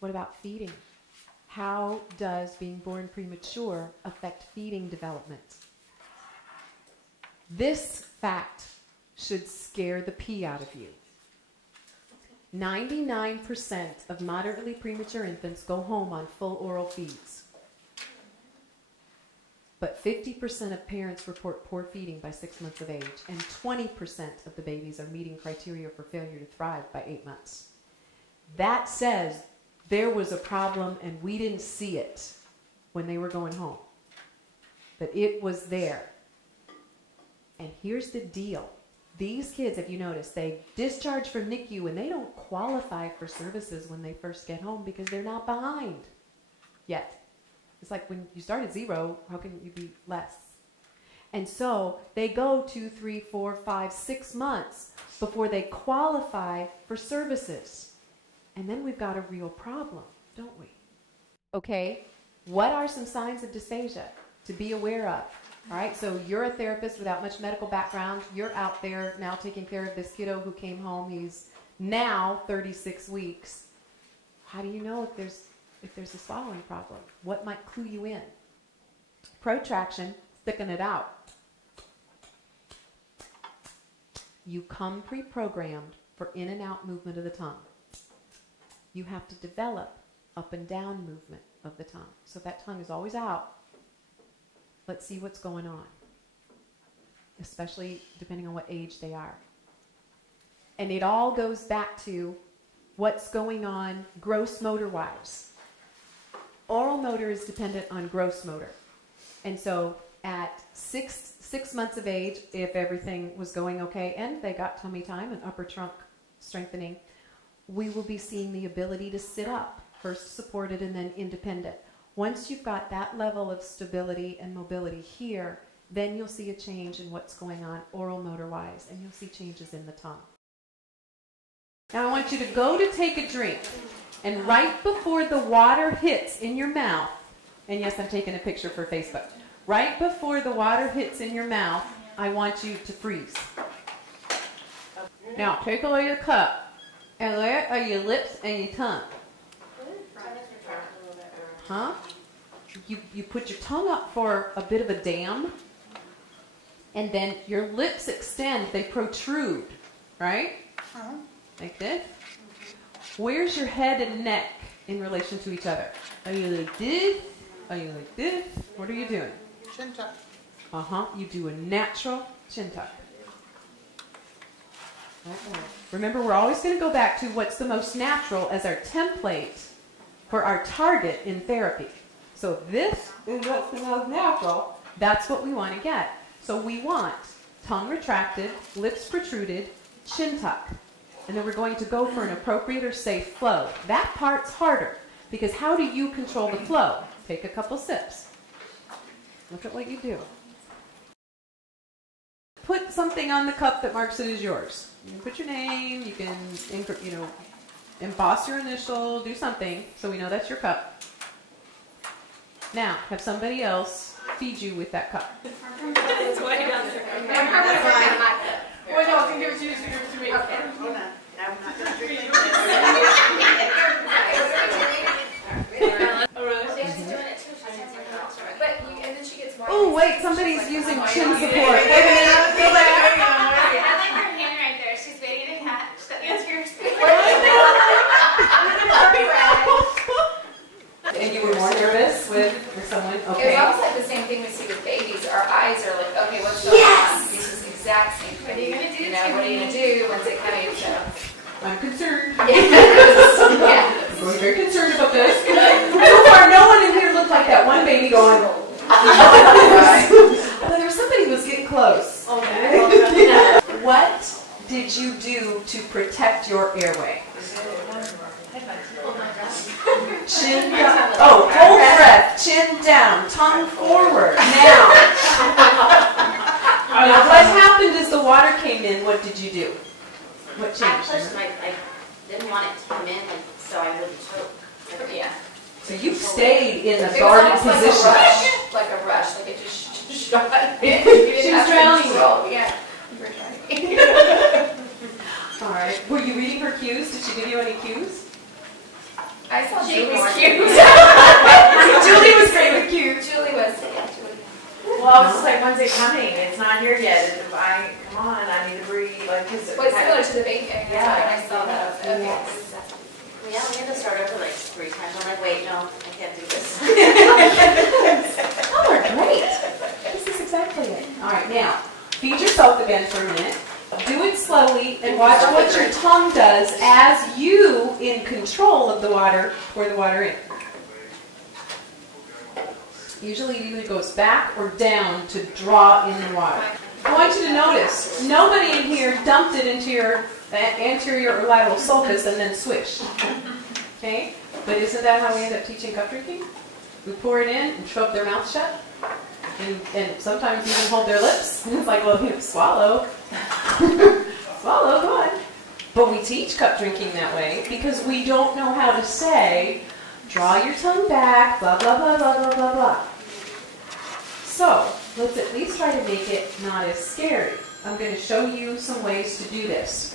What about feeding? How does being born premature affect feeding development? This fact should scare the pee out of you. 99% of moderately premature infants go home on full oral feeds. But 50% of parents report poor feeding by 6 months of age, and 20% of the babies are meeting criteria for failure to thrive by 8 months. That says there was a problem and we didn't see it when they were going home. But it was there. And here's the deal. These kids, if you notice, they discharge from NICU and they don't qualify for services when they first get home because they're not behind yet. It's like when you start at 0, how can you be less? And so they go 2, 3, 4, 5, 6 months before they qualify for services. And then we've got a real problem, don't we? Okay, what are some signs of dysphagia to be aware of? All right, so you're a therapist without much medical background. You're out there now taking care of this kiddo who came home. He's now 36 weeks. How do you know if there's a swallowing problem? What might clue you in? Protraction, thicken it out. You come pre-programmed for in and out movement of the tongue. You have to develop up and down movement of the tongue. So if that tongue is always out, let's see what's going on, especially depending on what age they are. And it all goes back to what's going on gross motor-wise. Oral motor is dependent on gross motor. And so at six months of age, if everything was going okay and they got tummy time and upper trunk strengthening, we will be seeing the ability to sit up, first supported and then independent. Once you've got that level of stability and mobility here, then you'll see a change in what's going on oral motor-wise, and you'll see changes in the tongue. Now I want you to go to take a drink, and right before the water hits in your mouth, and yes, I'm taking a picture for Facebook, right before the water hits in your mouth, I want you to freeze. Now take away your cup, and there are your lips and your tongue. Huh? You put your tongue up for a bit of a dam, and then your lips extend, they protrude, right? Like this. Where's your head and neck in relation to each other? Are you like this? Are you like this? What are you doing? Chin tuck. You do a natural chin tuck. Remember, we're always going to go back to what's the most natural as our template for our target in therapy. So if this is what's the most natural, that's what we want to get. So we want tongue retracted, lips protruded, chin tuck. And then we're going to go for an appropriate or safe flow. That part's harder, because how do you control the flow? Take a couple sips. Look at what you do. Put something on the cup that marks it as yours. You can put your name, you can, emboss your initial, do something so we know that's your cup. Now, have somebody else feed you with that cup. It's way down there. Well, no, I can give it to you, so give it to me. Okay, hold on. I'm not going to drink it. Oh, really? She's doing it too. She's using her mouth, right? But and then she gets more. Oh, wait, somebody's using chin support. I like her hand right there. She's waiting to catch the answers. And you were more nervous with someone? Okay. It's almost like the same thing we see with babies. Our eyes are like, okay, what's going on? It's the exact same thing. What are you going to do? What are you going to do once it kind of I'm concerned. Yes. I'm very concerned about this. So far, no one in here looked like that one baby going, although there was somebody who was getting close. Okay. What did you do to protect your airway? Chin down. Oh, hold breath. Chin down. Tongue forward. Now. Now, what happened as the water came in? What did you do? What changed? I pushed, I didn't want it to come in, so I wouldn't choke. Yeah. So you stayed in a guarded position. Like a rush. Like it just shot. She was drowning. Yeah. You were drowning. All right. Were you reading her cues? Did she give you any cues? I saw She Julie's was cute. Julie was great with cute. Julie was, yeah, Julie. Well, I was just like, when's it coming? It's not here yet. Come on, I need to breathe. Like, cause Well, it's similar to the baby. Yeah. When I saw that, I was like, okay. Well, yeah, we had to start over like 3 times. I'm like, wait, no, I can't do this. Oh, they're great. This is exactly it. All right, now, feed yourself again for a minute. Do it slowly and watch what your tongue does as you, in control of the water, pour the water in. Usually it either goes back or down to draw in the water. I want you to notice, nobody in here dumped it into your anterior or lateral sulcus and then swished. Okay? But isn't that how we end up teaching cup drinking? We pour it in and shove their mouth shut. And sometimes even hold their lips. It's like, well, swallow. Swallow, go on. But we teach cup drinking that way because we don't know how to say, draw your tongue back, blah, blah, blah, blah, blah, blah, blah. So, let's at least try to make it not as scary. I'm going to show you some ways to do this.